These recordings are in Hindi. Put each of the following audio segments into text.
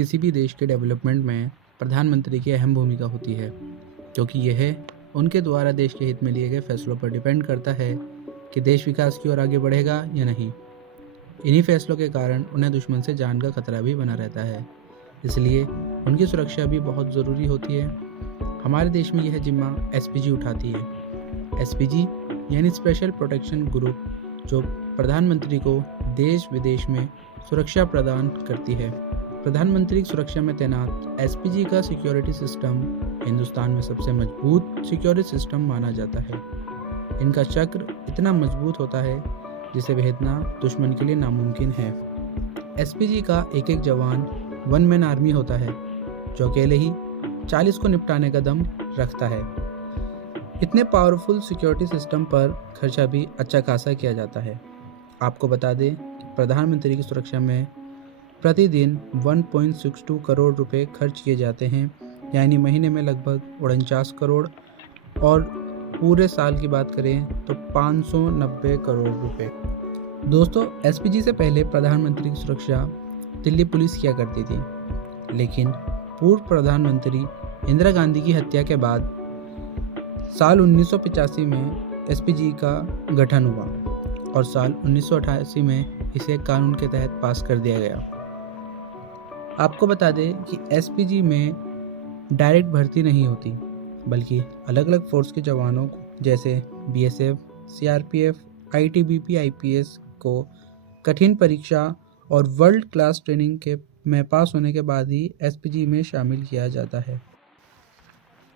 किसी भी देश के डेवलपमेंट में प्रधानमंत्री की अहम भूमिका होती है, क्योंकि यह उनके द्वारा देश के हित में लिए गए फैसलों पर डिपेंड करता है कि देश विकास की ओर आगे बढ़ेगा या नहीं। इन्हीं फैसलों के कारण उन्हें दुश्मन से जान का खतरा भी बना रहता है, इसलिए उनकी सुरक्षा भी बहुत ज़रूरी होती है। हमारे देश में यह जिम्मा एसपीजी उठाती है। एसपीजी यानी स्पेशल प्रोटेक्शन ग्रुप, जो प्रधानमंत्री को देश विदेश में सुरक्षा प्रदान करती है। प्रधानमंत्री की सुरक्षा में तैनात एसपीजी का सिक्योरिटी सिस्टम हिंदुस्तान में सबसे मजबूत सिक्योरिटी सिस्टम माना जाता है। इनका चक्र इतना मजबूत होता है जिसे भेदना दुश्मन के लिए नामुमकिन है। एसपीजी का एक एक जवान वन मैन आर्मी होता है, जो अकेले ही 40 को निपटाने का दम रखता है। इतने पावरफुल सिक्योरिटी सिस्टम पर खर्चा भी अच्छा खासा किया जाता है। आपको बता दें कि प्रधानमंत्री की सुरक्षा में प्रतिदिन 1.62 करोड़ रुपए खर्च किए जाते हैं, यानी महीने में लगभग 49 करोड़, और पूरे साल की बात करें तो 590 करोड़ रुपए। दोस्तों, एसपीजी से पहले प्रधानमंत्री की सुरक्षा दिल्ली पुलिस किया करती थी, लेकिन पूर्व प्रधानमंत्री इंदिरा गांधी की हत्या के बाद साल 1985 में एसपीजी का गठन हुआ और साल 1988 में इसे कानून के तहत पास कर दिया गया। आपको बता दें कि एसपीजी में डायरेक्ट भर्ती नहीं होती, बल्कि अलग अलग फोर्स के जवानों को, जैसे बीएसएफ, सीआरपीएफ, आईटीबीपी, आईपीएस को कठिन परीक्षा और वर्ल्ड क्लास ट्रेनिंग के में पास होने के बाद ही एसपीजी में शामिल किया जाता है।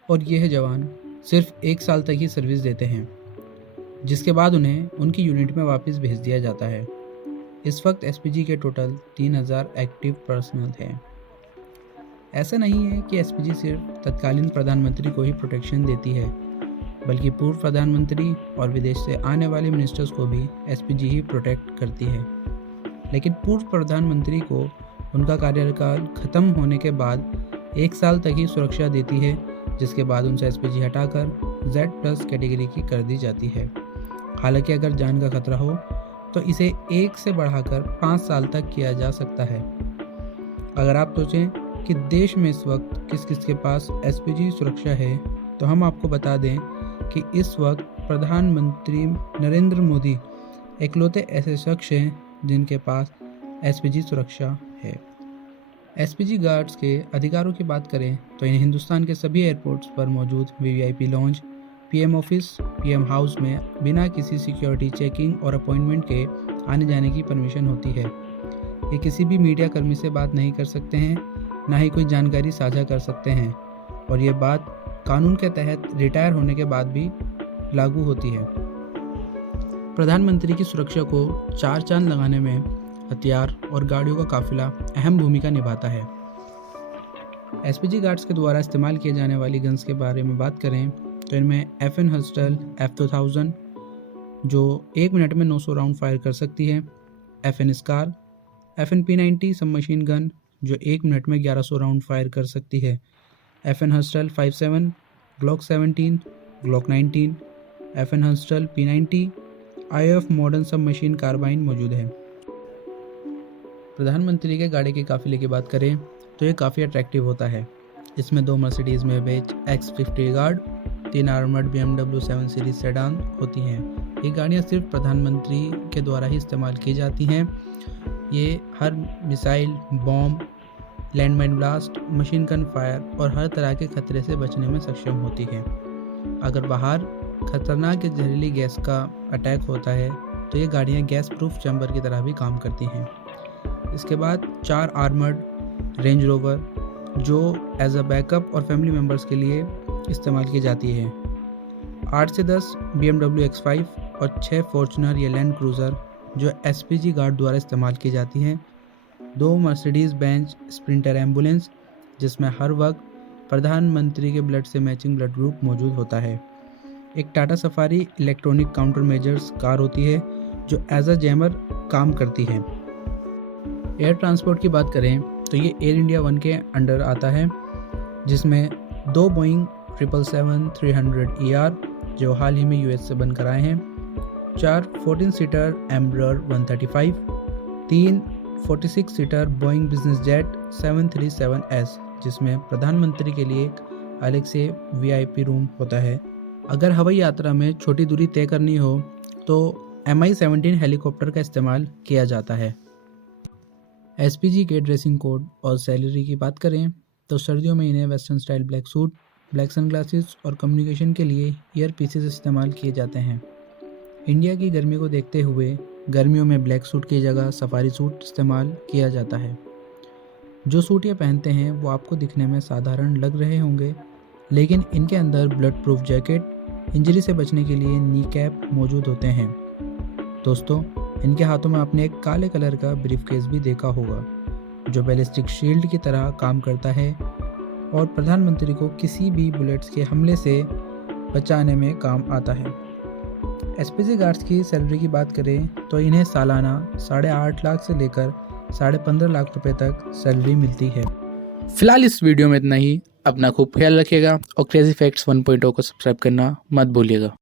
और यह जवान सिर्फ 1 साल तक ही सर्विस देते हैं, जिसके बाद उन्हें उनकी यूनिट में वापस भेज दिया जाता है। इस वक्त एसपीजी के टोटल 3000 एक्टिव पर्सनल हैं। ऐसा नहीं है कि एसपीजी सिर्फ तत्कालीन प्रधानमंत्री को ही प्रोटेक्शन देती है, बल्कि पूर्व प्रधानमंत्री और विदेश से आने वाले मिनिस्टर्स को भी एसपीजी ही प्रोटेक्ट करती है। लेकिन पूर्व प्रधानमंत्री को उनका कार्यकाल खत्म होने के बाद 1 साल तक ही सुरक्षा देती है, जिसके बाद उनसे एसपीजी हटाकर Z+ कैटेगरी की कर दी जाती है। हालांकि अगर जान का खतरा हो तो इसे 1 से बढ़ाकर 5 साल तक किया जा सकता है। अगर आप सोचें कि देश में इस वक्त किस किस के पास एसपीजी सुरक्षा है, तो हम आपको बता दें कि इस वक्त प्रधानमंत्री नरेंद्र मोदी इकलौते ऐसे शख्स हैं जिनके पास एसपीजी सुरक्षा है। एसपीजी गार्ड्स के अधिकारों की बात करें तो इन्हें हिंदुस्तान के सभी एयरपोर्ट्स पर मौजूद VVIP lounge, PM office, PM house में बिना किसी सिक्योरिटी चेकिंग और अपॉइंटमेंट के आने जाने की परमिशन होती है। ये किसी भी मीडिया कर्मी से बात नहीं कर सकते हैं, ना ही कोई जानकारी साझा कर सकते हैं, और ये बात कानून के तहत रिटायर होने के बाद भी लागू होती है। प्रधानमंत्री की सुरक्षा को 4 चांद लगाने में हथियार और गाड़ियों का काफिला अहम भूमिका निभाता है। एसपीजी गार्ड्स के द्वारा इस्तेमाल किए जाने वाली गन्स के बारे में बात करें तो इनमें FN हस्टल F2000, जो 1 मिनट में 900 राउंड फायर कर सकती है, FN scar, FN P90 submachine gun, जो 1 मिनट में 1100 राउंड फायर कर सकती है, FN Herstal 57, Glock 17, Glock 19, FN Herstal P90, IF modern submachine carbine मौजूद है। प्रधानमंत्री के गाड़ी के काफिले की बात करें तो ये काफ़ी अट्रैक्टिव होता है। इसमें 2 Mercedes Maybach X50 guard, 3 armoured BMW 7 series sedan होती हैं। ये गाड़ियाँ सिर्फ प्रधानमंत्री के द्वारा ही इस्तेमाल की जाती हैं। ये हर missile, bomb, landmine blast, machine gun fire और हर तरह के खतरे से बचने में सक्षम होती हैं। अगर बाहर खतरनाक या जहरीली गैस का अटैक होता है तो ये गाड़ियाँ गैस प्रूफ चैम्बर की तरह भी काम करती हैं। इसके बाद 4 आर्मर्ड रेंज रोवर, जो एज अ बैकअप और फैमिली मेम्बर्स के लिए इस्तेमाल की जाती है, 8 से 10 BMW X5 और 6 फॉर्च्यूनर या लैंड क्रूज़र, जो एसपीजी गार्ड द्वारा इस्तेमाल की जाती हैं, 2 मर्सिडीज़ बेंज स्प्रिंटर एम्बुलेंस, जिसमें हर वक्त प्रधानमंत्री के ब्लड से मैचिंग ब्लड ग्रुप मौजूद होता है, एक Tata safari electronic counter measures car होती है, जो एज अ जैमर काम करती है। एयर ट्रांसपोर्ट की बात करें तो ये एयर इंडिया 1 के अंडर आता है, जिसमें 2 बोइंग 777-300ER, जो हाल ही में यूएस से बनकर आए हैं, 4 14 seater Embraer 135, 3 46 seater Boeing business jet 737S, जिसमें प्रधानमंत्री के लिए एक अलग से VIP रूम होता है। अगर हवाई यात्रा में छोटी दूरी तय करनी हो तो Mi-17 हेलीकॉप्टर का इस्तेमाल किया जाता है। SPG के ड्रेसिंग कोड और सैलरी की बात करें तो सर्दियों में इन्हें western style black suit, black sunglasses और कम्युनिकेशन के लिए ईयर पीसेस इस्तेमाल किए जाते हैं। इंडिया की गर्मी को देखते हुए गर्मियों में ब्लैक सूट की जगह सफारी सूट इस्तेमाल किया जाता है। जो सूट ये पहनते हैं वो आपको दिखने में साधारण लग रहे होंगे, लेकिन इनके अंदर ब्लड प्रूफ जैकेट, इंजरी से बचने के लिए नी कैप मौजूद होते हैं। दोस्तों, इनके हाथों में आपने एक काले कलर का ब्रीफकेस भी देखा होगा, जो बैलिस्टिक शील्ड की तरह काम करता है और प्रधानमंत्री को किसी भी बुलेट्स के हमले से बचाने में काम आता है। SPG गार्ड्स की सैलरी की बात करें तो इन्हें सालाना 8.5 लाख से लेकर 15.5 लाख रुपए तक सैलरी मिलती है। फिलहाल इस वीडियो में इतना ही। अपना खूब ख्याल रखिएगा और क्रेजी फैक्ट्स 1.0 को सब्सक्राइब करना मत भूलिएगा।